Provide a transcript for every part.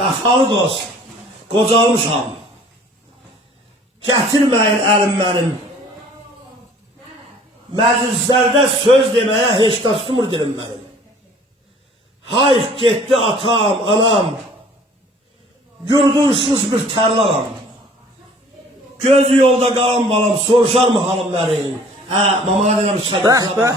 Vəfalı dost, qocalmışam. Gətirməyin əlim mənim. Məclislərdə söz deməyə heç kəs tutmur dilim mənim. Hayf getdi atam, anam. Gürdünsüz bir tərlaram. Göz yolda qalan balam, soruşar mı halım mənim? Hə, mamaya deyəm, çəkir. Bəh.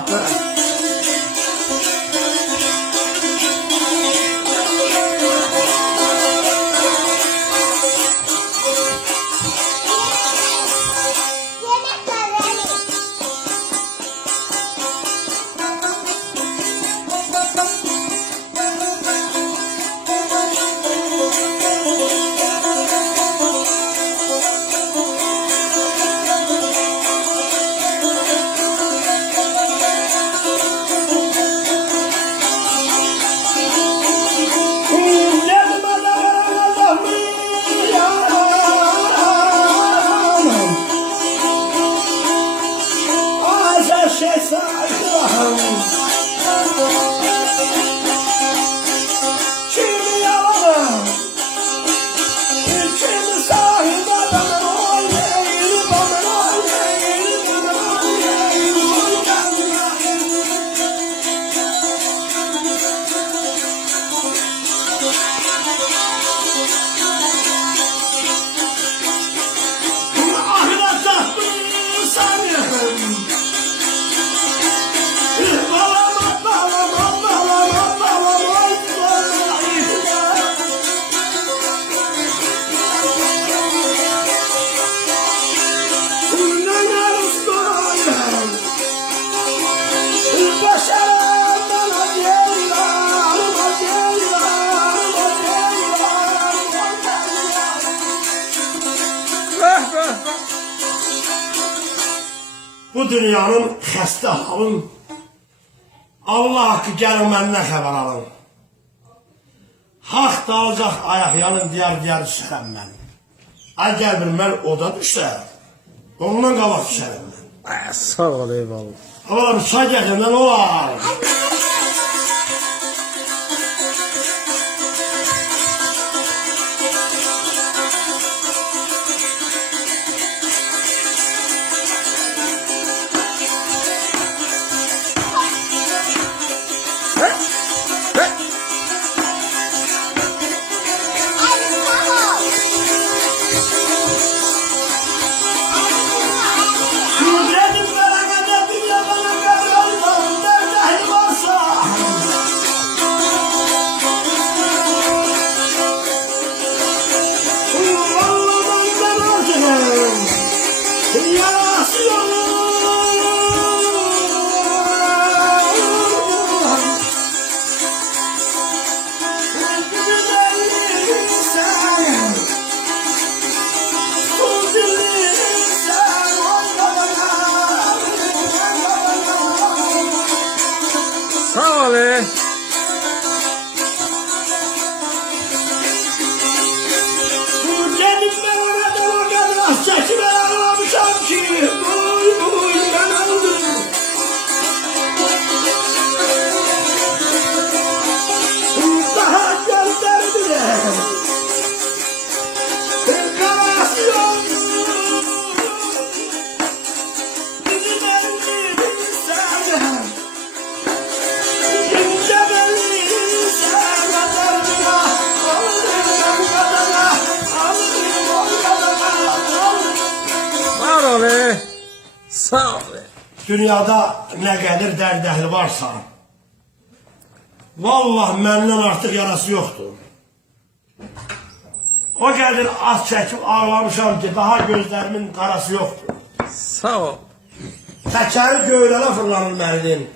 Bu dünyanın xəstə halın, Allah haqqı gəlin məndən xəbər alın. Haqq dalacaq ayaq yanın diyar düşərəm mən. Əgər bir mən oda düşər, ondan qabaq düşərəm mən. Sağ ol, eyvallah. Ama bir çay gətirdən olar. Sağ ol. Sağ ol. Dünyada nə qədir dərd əhli varsa, vallahi məndən artıq yarası yoxdur. O qədir az çəkib ağlamışam ki, daha gözlərimin qarası yoxdur. Sağ ol. Təkəri göylərə fırlanır mərdin.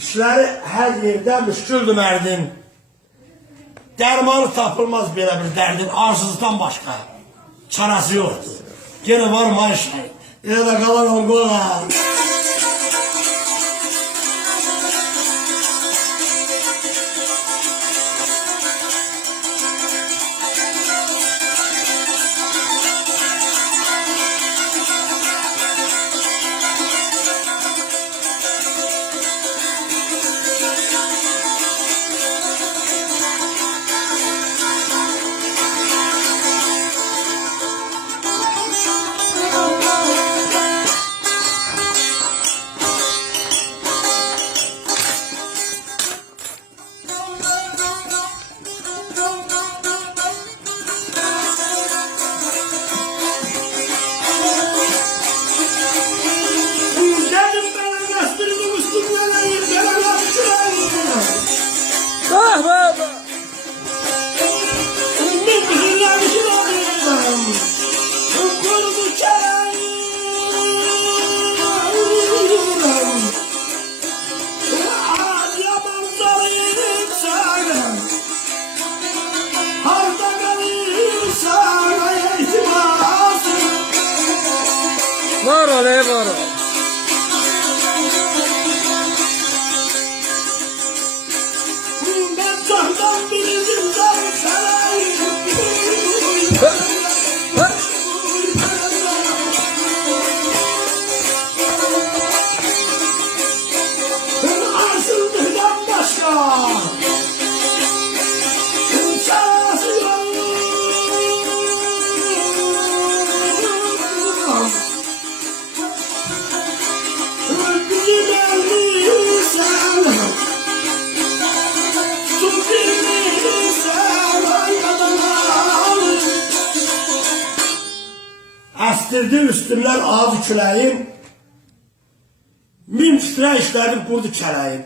İşləri hər yerdə müşküldür mərdin. Dərmanı tapılmaz belə bir dərdin, arsızlıqdan başqa. Çarası yoxdur. Gene var mı Ayşe? Yine de kalan Angola. Estirdi üstümden ağzı küləyin, min fitrə işlədi qurdu kələyim.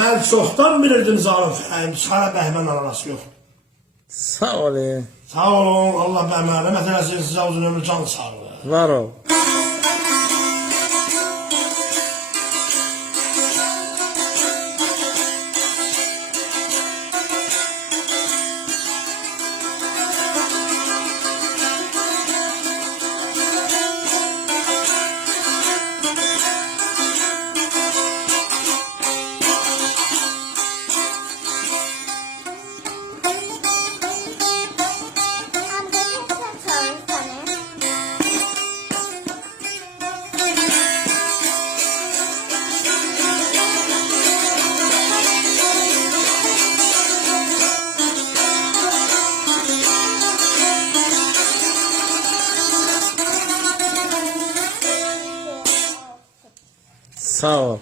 Mən çoxdan bilirdim zalim fələyim, sana bəhmən arası yoxdur. Sağ ol. Sağ olun, Allah bəhmən rəhmət eləsin, sizə uzun ömrü can sağlığı. Var ol. Sağ ol.